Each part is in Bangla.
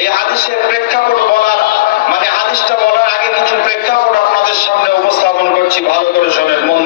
এই হাদিসের প্রেক্ষাপট বলার মানে হাদিসটা বলার আগে কিছু প্রেক্ষাপট আপনাদের সামনে উপস্থাপন করছি, ভালো করে শোনেন, মন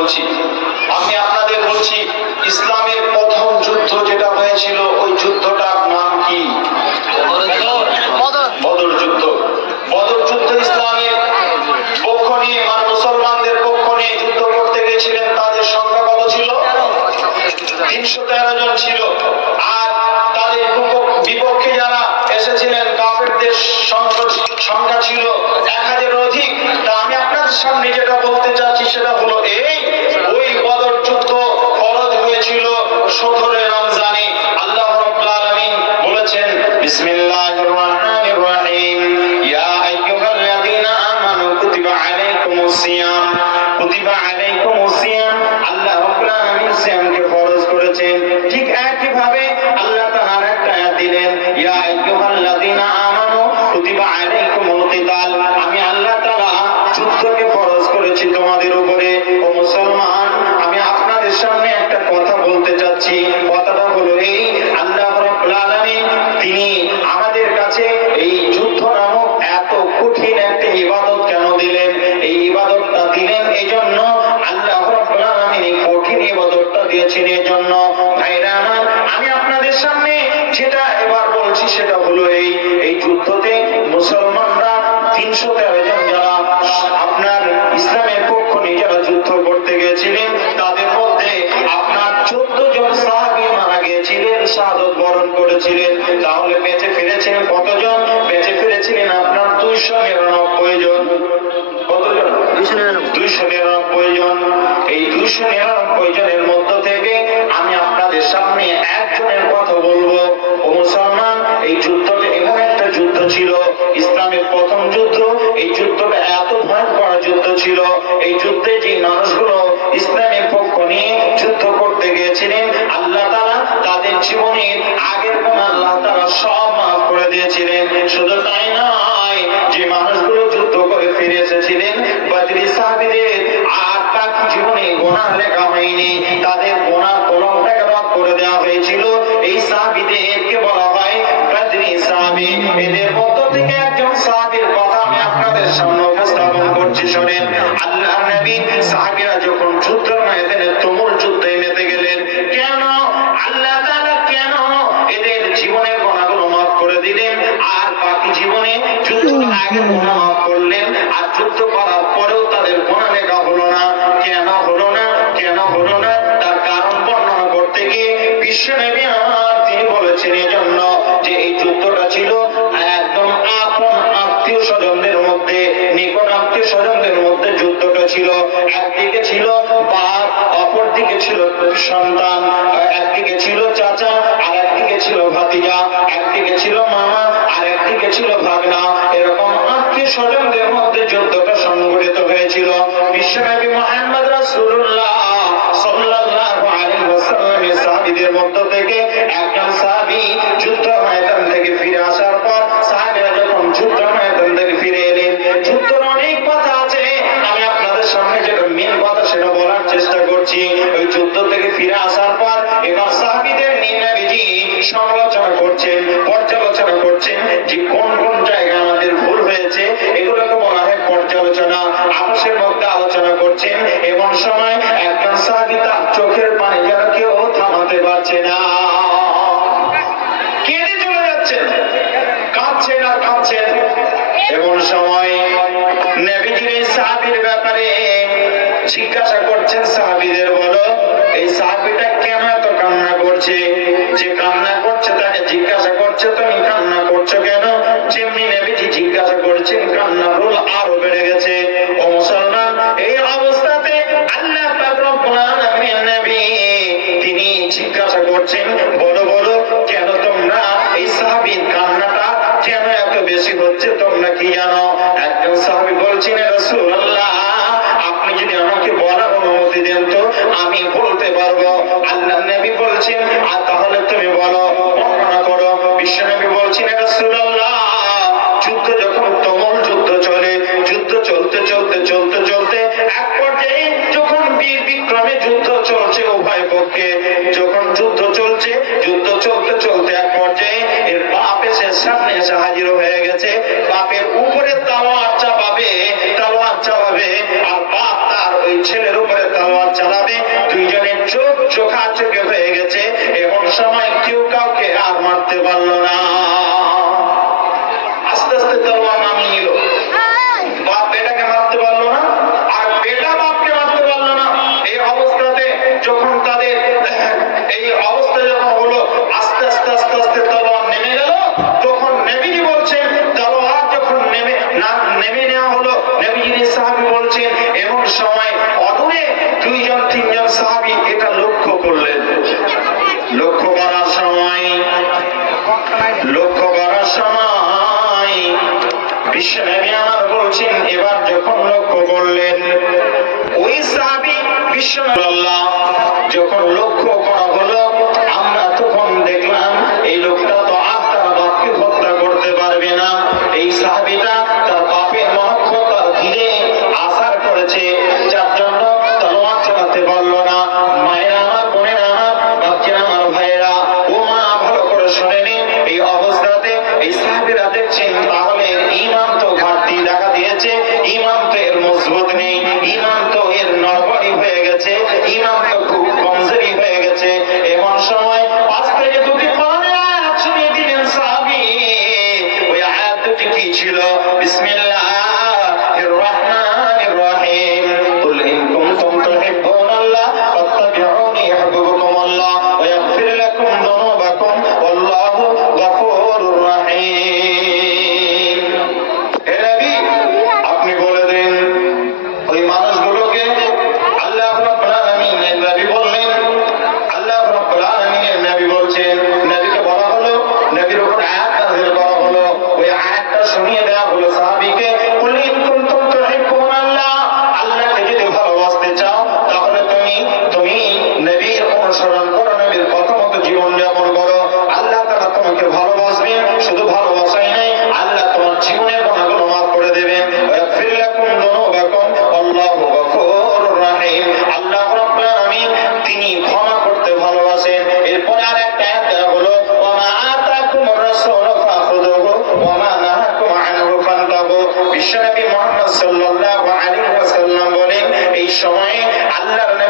বলছি। আমি আপনাদের বলছি ইসলামের প্রথম যুদ্ধ যেটা হয়েছিল ওই যুদ্ধটার নাম কি? বদর যুদ্ধ। বদর যুদ্ধ। ইসলামের পক্ষ নিয়ে মানে মুসলমানদের পক্ষ নিয়ে যুদ্ধ করতে তাদের সংখ্যা কত ছিল? তিনশো তেরো জন ছিল। আর তাদের বিপক্ষে যারা এসেছিলেন কাফেরদের সংখ্যা- সংখ্যা ছিল এক হাজারের অধিক। তা আমি আপনাদের সামনে যেটা বলতে চাচ্ছি সেটা হলো I will say শাহাদত বরণ করেছিলেন। তাহলে বেঁচে ফিরেছিলেন কতজন? বেঁচে ফিরেছিলেন আপনার দুইশো নিরানব্বই জন। কতজন? দুইশো নিরানব্বই। জন। এই দুইশো নিরানব্বই জনের মধ্য থেকে আমি আপনাদের সামনে একজনের কথা বলব। ও মুসলমান এই যুদ্ধটা এমন একটা যুদ্ধ ছিল। ইসলামের প্রথম যুদ্ধ। এই যুদ্ধটা এত ভয়ঙ্কর যুদ্ধ ছিল। এই যুদ্ধে যে মানুষগুলো ইসলামের পক্ষ নিয়ে যুদ্ধ করতে গিয়েছিলেন আল্লাহ তারা তাদের জীবনের আগের কোন আল্লাহ তারা সব মাফ করে দিয়েছিলেন। শুধু তাই নয়, যে মানুষগুলো যুদ্ধ করে ফিরে এসেছিলেন, বদরি সাহাবিদের আর জীবনে লেখা হয়নি। তাদের কলমটাকে রদ করে দেওয়া হয়েছিল। এই সাহাবিদেরকে বলা হয় বদরি সাহাবি। এদের মধ্য থেকে একজন সাহাবির কথা আমি আপনাদের সামনে উপস্থাপন করছি, শোনেন। কেন তার কারণ বর্ণনা করতে গিয়ে বিশ্বনবী আমার তিনি বলেছেন এজন্য যে এই যুদ্ধটা ছিল একদম আপন আত্মীয় স্বজনদের মধ্যে, নিকট আত্মীয় স্বজনদের মধ্যে যুদ্ধটা ছিল। একদিকে ছিল বাপ অপর দিকে ছিল সন্তান, একদিকে ছিল চাচা আর একদিকে ছিল ভাতিজা, একদিকে ছিল মামা আর একদিকে ছিল ভাগনা। এরকম আত্মীয় স্বজনদের মধ্যে যুদ্ধটা সংঘটিত হয়েছিল। বিশ্বনবী মোহাম্মদ সাল্লাল্লাহু ওয়াসাল্লামের সাহাবীদের মধ্য থেকে একজন সাহাবী যুদ্ধ ময়দান থেকে ফিরে আসার পর সাহাবীরা যখন যুদ্ধ ময়দান থেকে ফিরে এলেন, যুদ্ধের অনেক কথা আছে। আমি আপনাদের সামনে যেটা মেন কথা সেটা বলার চেষ্টা করছি। ওই যুদ্ধ থেকে ফিরে আসার পর এবার সাহাবীদের নিয়ে সমালোচনা করছেন, পর্যালোচনা করছেন যে কোন কোন যাচ্ছে না। কেঁদে চলে যাচ্ছেন কাঁদছে না কাঁদছেন এমন সময় নেবিজির সাহাবির ব্যাপারে জিজ্ঞাসা করছেন, সাহাবিদের বলো, এই সাহাবিটা কেন এত কান্না করছে? যে কান্না কেন তোমরা এই সাহাবির কান্নাটা কেন এত বেশি হচ্ছে, তোমরা কি জানো? একজন সাহাবি বলছি না আল্লাহ আপনি যদি আমাকে বলার অনুমতি দেন তো আমি বলতে পারব। আল্লাহ নবী বলছেন, আর তাহলে তুমি বলো বিশ্বনবী আমার বলছেন এবার যখন লক্ষ্য করলেন ওই সাহাবি বিশ্বনবী যখন লক্ষ্য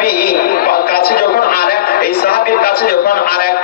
সাহাবি কাছে যখন আর এই সাহাবির কাছে যখন আর এক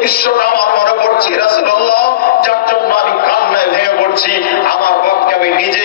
দৃশ্যটা আমার মনে পড়ছে রাসুল্লাহ যার জন্য আমি কান্নায় ভেঙে পড়ছি। আমার পক্ষে আমি নিজে